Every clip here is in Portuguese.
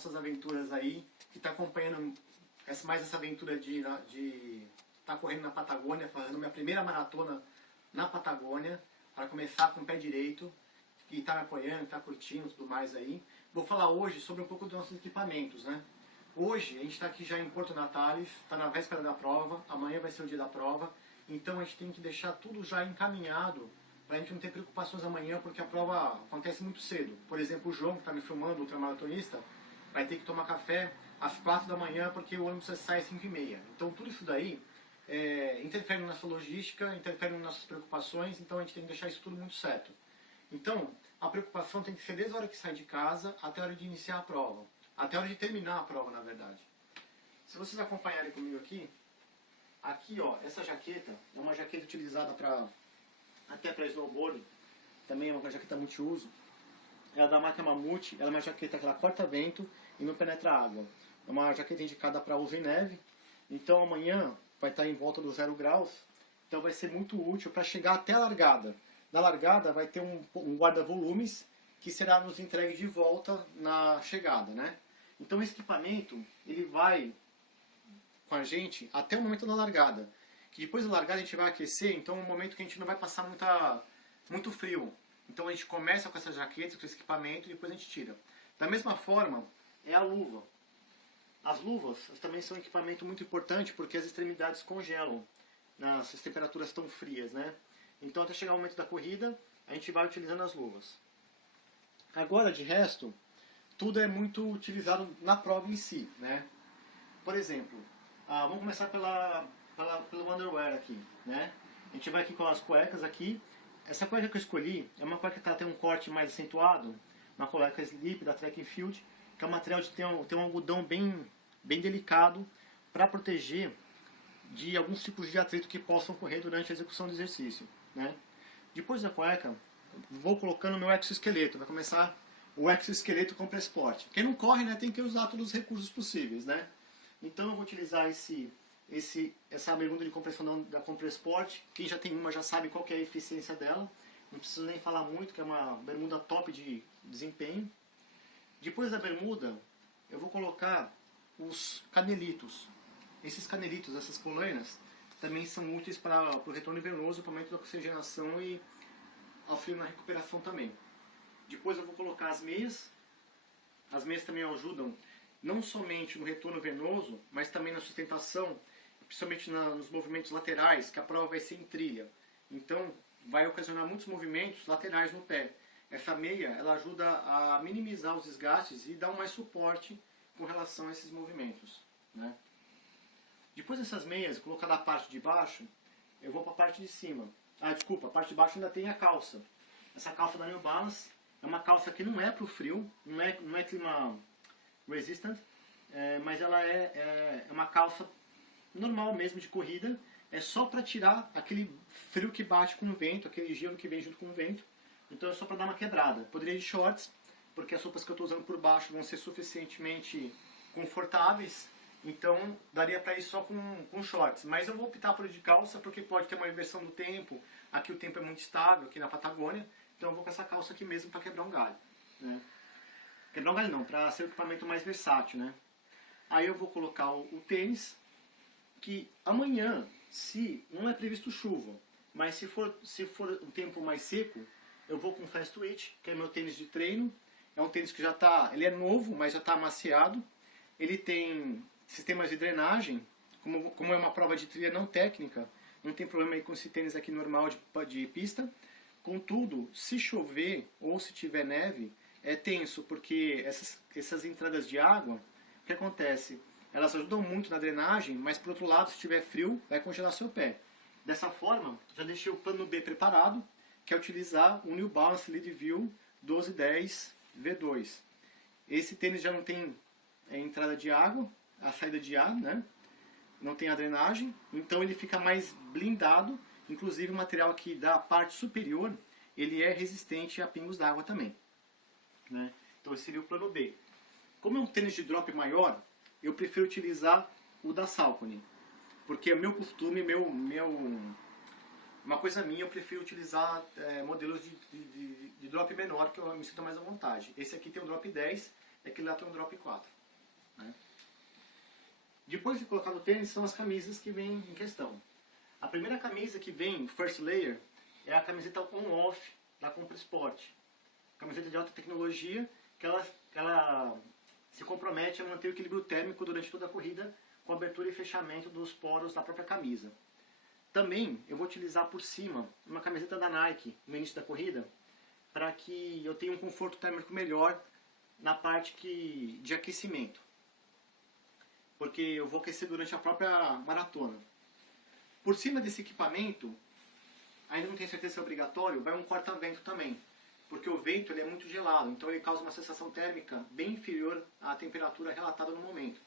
nossas aventuras aí, que está acompanhando mais essa aventura de estar correndo na Patagônia, fazendo minha primeira maratona na Patagônia, para começar com o pé direito, que está me apoiando, está curtindo e tudo mais aí. Vou falar hoje sobre um pouco dos nossos equipamentos, né? Hoje a gente está aqui já em Porto Natales, está na véspera da prova, amanhã vai ser o dia da prova, então a gente tem que deixar tudo já encaminhado para a gente não ter preocupações amanhã, porque a prova acontece muito cedo. Por exemplo, o João, que está me filmando, o ultramaratonista, vai ter que tomar café às 4 da manhã, porque o ônibus sai às 5h30. Então tudo isso daí interfere na nossa logística, interfere nas nossas preocupações, então a gente tem que deixar isso tudo muito certo. Então, a preocupação tem que ser desde a hora que sai de casa até a hora de iniciar a prova. Até a hora de terminar a prova, na verdade. Se vocês acompanharem comigo aqui ó, essa jaqueta é uma jaqueta utilizada até para snowboard, também é uma jaqueta multiuso. Ela é da marca Mamute, ela é uma jaqueta que ela corta vento e não penetra água. É uma jaqueta indicada para uso em neve, então amanhã vai estar em volta dos 0 graus, então vai ser muito útil para chegar até a largada. Na largada vai ter um guarda-volumes que será nos entregue de volta na chegada, né? Então esse equipamento, ele vai com a gente até o momento da largada. Que depois da largada a gente vai aquecer, então é um momento que a gente não vai passar muito frio. Então a gente começa com essa jaqueta, com esse equipamento e depois a gente tira. Da mesma forma, é a luva. As luvas também são um equipamento muito importante porque as extremidades congelam nessas temperaturas tão frias, né? Então até chegar o momento da corrida, a gente vai utilizando as luvas. Agora, de resto, tudo é muito utilizado na prova em si, né? Por exemplo, vamos começar pelo underwear aqui, né? A gente vai aqui com as cuecas aqui. Essa cueca que eu escolhi é uma cueca que ela tem um corte mais acentuado, uma cueca slip da Track and Field, que é um material de ter um algodão bem delicado para proteger de alguns tipos de atrito que possam ocorrer durante a execução do exercício, né? Depois da cueca, vou colocando meu exoesqueleto. Vai começar o exoesqueleto Compressport. Quem não corre, né, tem que usar todos os recursos possíveis, né? Então eu vou utilizar essa bermuda de compressão da Compressport. Quem já tem uma já sabe qual que é a eficiência dela. Não preciso nem falar muito, que é uma bermuda top de desempenho. Depois da bermuda, eu vou colocar os canelitos. Esses canelitos, essas polainas, também são úteis para o retorno venoso, para o aumento da oxigenação e auxílio na recuperação também. Depois eu vou colocar as meias. As meias também ajudam não somente no retorno venoso, mas também na sustentação, principalmente nos movimentos laterais, que a prova vai ser em trilha. Então, vai ocasionar muitos movimentos laterais no pé. Essa meia, ela ajuda a minimizar os desgastes e dar mais suporte com relação a esses movimentos, né? Depois dessas meias, colocar da parte de baixo, eu vou para a parte de cima. Desculpa, a parte de baixo ainda tem a calça. Essa calça da New Balance é uma calça que não é para o frio, não é clima resistant, mas ela é uma calça normal mesmo de corrida, é só para tirar aquele frio que bate com o vento, aquele gelo que vem junto com o vento, então é só para dar uma quebrada. Poderia ir de shorts, porque as roupas que eu estou usando por baixo vão ser suficientemente confortáveis, então daria para ir só com shorts, mas eu vou optar por ir de calça porque pode ter uma inversão do tempo, aqui o tempo é muito estável, aqui na Patagônia, então eu vou com essa calça aqui mesmo para quebrar um galho, né? Quebrar um galho não, para ser um equipamento mais versátil, né? Aí eu vou colocar o tênis, que amanhã, se não é previsto chuva, mas se for um tempo mais seco, eu vou com o Fast Twitch, que é meu tênis de treino. É um tênis que ele é novo, mas já está amaciado. Ele tem sistemas de drenagem, como é uma prova de trilha não técnica, não tem problema aí com esse tênis aqui normal de pista. Contudo, se chover ou se tiver neve, é tenso, porque essas entradas de água, o que acontece? Elas ajudam muito na drenagem, mas por outro lado, se tiver frio, vai congelar seu pé. Dessa forma, já deixei o plano B preparado, que é utilizar o New Balance Leadville 1210 V2. Esse tênis já não tem entrada de água, a saída de ar, né? Não tem a drenagem, então ele fica mais blindado, inclusive o material aqui da parte superior, ele é resistente a pingos d'água também, né? Então esse seria o plano B. Como é um tênis de drop maior, eu prefiro utilizar o da Saucony, porque é meu costume, uma coisa minha, eu prefiro utilizar modelos de drop menor, que eu me sinto mais à vontade. Esse aqui tem o drop 10, é que lá tem um drop 4. Né? Depois de colocar no tênis, são as camisas que vêm em questão. A primeira camisa que vem, first layer, é a camiseta on-off da Compra Sport. Camiseta de alta tecnologia, que ela se compromete a manter o equilíbrio térmico durante toda a corrida, com abertura e fechamento dos poros da própria camisa. Também eu vou utilizar por cima uma camiseta da Nike no início da corrida, para que eu tenha um conforto térmico melhor na parte de aquecimento. Porque eu vou aquecer durante a própria maratona. Por cima desse equipamento, ainda não tenho certeza se é obrigatório, vai um corta-vento também. Porque o vento ele é muito gelado, então ele causa uma sensação térmica bem inferior à temperatura relatada no momento.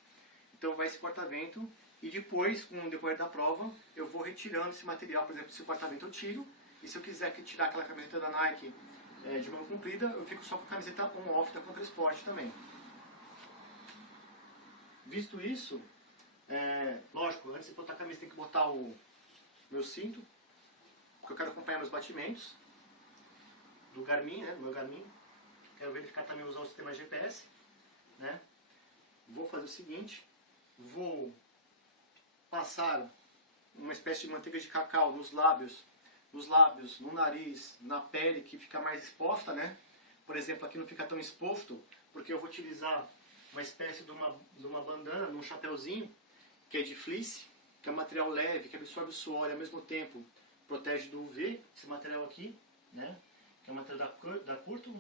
Então vai esse corta-vento e depois, com o decorrer da prova, eu vou retirando esse material. Por exemplo, se o corta-vento eu tiro, e se eu quiser tirar aquela camiseta da Nike de manga comprida, eu fico só com a camiseta on-off da Contra Sport também. Visto isso, lógico, antes de botar a camisa tem que botar o meu cinto, porque eu quero acompanhar meus batimentos do Garmin, né, do meu Garmin. Quero verificar também usar o sistema GPS, né. Vou fazer o seguinte, vou passar uma espécie de manteiga de cacau nos lábios, no nariz, na pele que fica mais exposta, né. Por exemplo, aqui não fica tão exposto, porque eu vou utilizar uma espécie de uma bandana, num chapéuzinho, que é de fleece, que é um material leve, que absorve o suor e ao mesmo tempo protege do UV, esse material aqui, né, que é um material da Curto,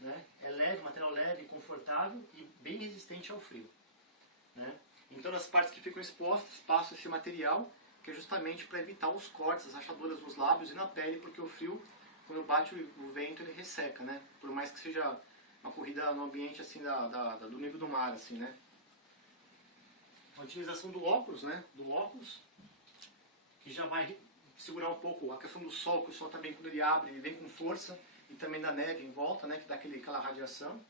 né, é leve, material leve, confortável e bem resistente ao frio. Né. Então nas partes que ficam expostas, passo esse material, que é justamente para evitar os cortes, as rachaduras nos lábios e na pele, porque o frio, quando bate o vento, ele resseca, né, por mais que seja uma corrida no ambiente assim do nível do mar, assim, né. A utilização do óculos, né, que já vai segurar um pouco a questão do sol, que o sol também quando ele abre, ele vem com força, e também da neve em volta, né, que dá aquela radiação.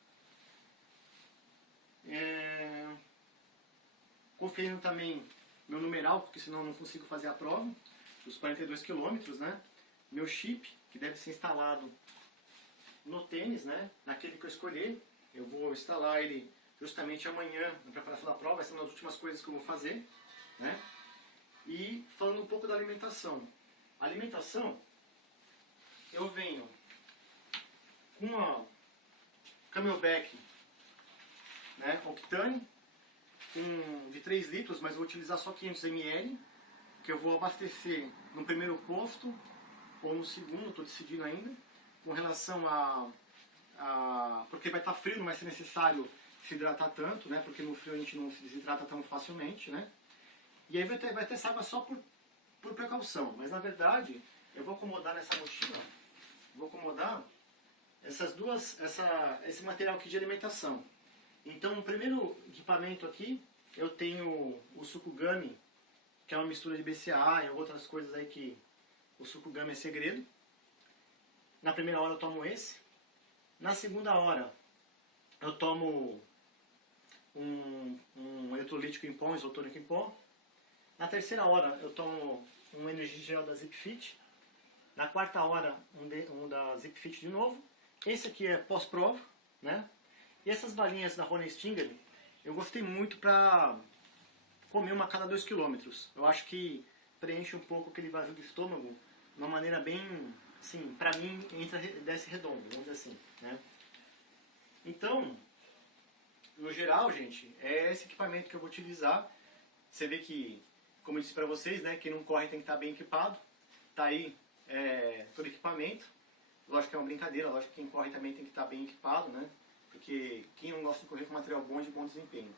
Conferindo também meu numeral, porque senão eu não consigo fazer a prova, os 42 km, né, meu chip, que deve ser instalado no tênis, né, naquele que eu escolher. Eu vou instalar ele justamente amanhã, na preparação da prova, vai ser uma das últimas coisas que eu vou fazer, né. E falando um pouco da alimentação. A alimentação, eu venho com uma Camelback, né, Octane, de 3 litros, mas vou utilizar só 500 ml, que eu vou abastecer no primeiro posto, ou no segundo, estou decidindo ainda, com relação porque vai estar frio, não vai ser necessário se hidratar tanto, né, porque no frio a gente não se desidrata tão facilmente, né. E aí vai ter essa água só por precaução, mas na verdade eu vou acomodar nessa mochila, vou acomodar esse material aqui de alimentação. Então o primeiro equipamento aqui, eu tenho o Sucugami, que é uma mistura de BCAA e outras coisas aí que o Sucugami é segredo. Na primeira hora eu tomo esse. Na segunda hora eu tomo um eletrolítico em pó, um isotônico em pó. Na terceira hora eu tomo um Energy Gel da ZipFit. Na quarta hora um da ZipFit de novo. Esse aqui é pós-prova, né? E essas balinhas da Ronnie Stinger, eu gostei muito para comer uma a cada 2 km. Eu acho que preenche um pouco aquele vazio do estômago de uma maneira bem, assim, pra mim, desce redondo, vamos dizer assim, né? Então, no geral, gente, é esse equipamento que eu vou utilizar. Você vê que, como eu disse pra vocês, né, quem não corre tem que estar bem equipado. Tá aí todo equipamento. Lógico que é uma brincadeira, lógico que quem corre também tem que estar bem equipado, né? Porque quem não gosta de correr com material bom de bom desempenho.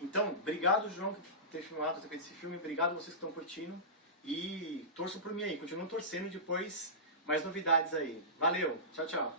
Então, obrigado, João, por ter filmado, ter feito esse filme. Obrigado a vocês que estão curtindo. E torçam por mim aí. Continuam torcendo depois mais novidades aí. Valeu. Tchau, tchau.